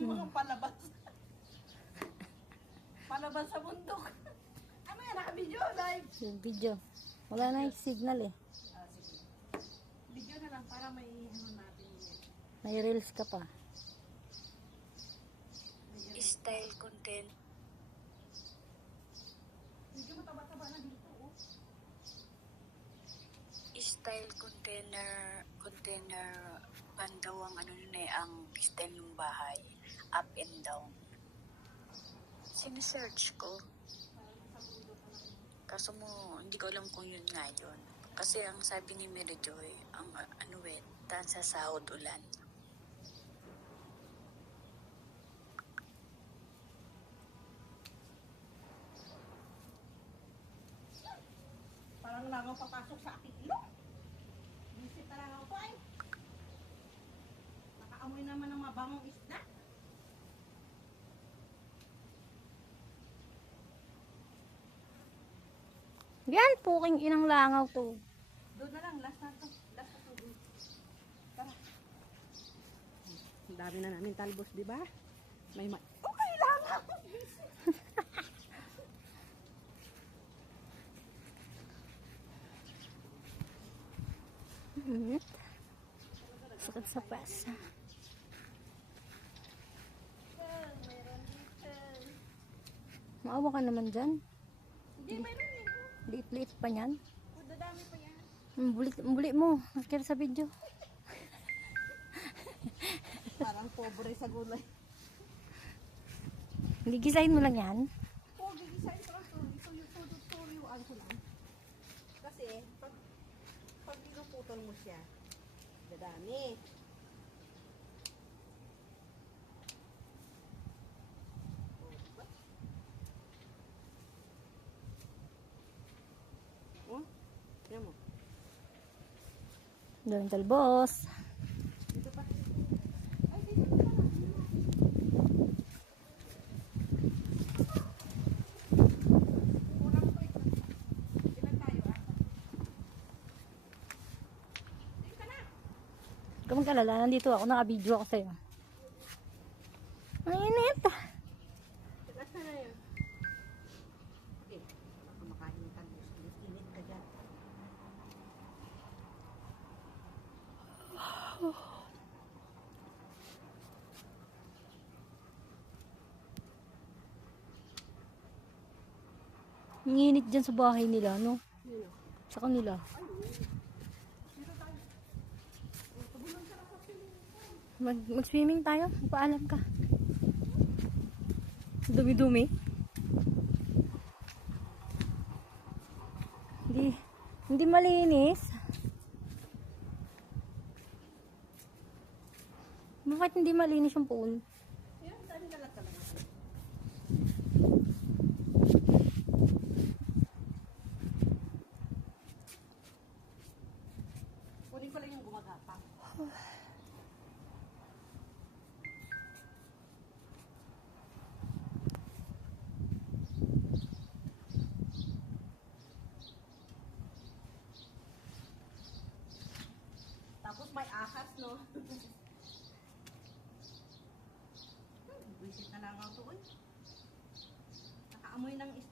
Mga palabas. Palabas sa bundok. Ano yan? Naka-video live. Yung video. Wala na yung signal eh. Sige. Video na lang para may ano natin yun. May reels ka pa. Style content. Medyo mataba-taba na dito, oh. Style container pan daw ang ano nun eh, ang style ng bahay. Up and down. Sinesearch ko. Kaso mo, hindi ko alam kung yun nga yun. Kasi ang sabi ni Mary Joy, ang ano eh, tan sa sahod ulan. Parang langaw papasok sa ating ilong. Visit na langaw ko ay. Nakaamoy naman ng mabangong isda. Yan, puking inang langaw to. Doon na lang, last na to. Last na to. Tara. Ang dami na namin talbos, di ba? May okay, langaw! Sakit sa pasa. Maawa ka naman dyan. Hindi, mayroon eh. Liit-liit pa yan. Dadami pa yan. Bulit mo. Nakikita sa video. Parang pobre sa gulay. Gigisahin mo lang yan. Oo, gigisahin ko lang to. Tuyuan ko lang. Kasi, pag pinuputol mo siya, dadami. Oh, yan mo. Daming talbos. Dito pa. Ay, dito pa lang. Kurang to ito. Ilan tayo, ah? Dito na. Huwag ka magkalala. Nandito ako. Naka-video ako sa'yo. Ang init. Last na yun. Okay. Baka makain ng talbos. Init ka dyan. Ang init dyan sa bahay nila, no? Yun o. Sa kanila. Mag-swimming tayo. Paalam ka. Dumi-dumi. Hindi malinis. Bakit hindi malinis yung pool? Yan, dami na lang talaga. Kunin ko lang yung gumagapang. Tapos may ahas, no? Visit na lang ako, uy. Nakaamoy ng isda.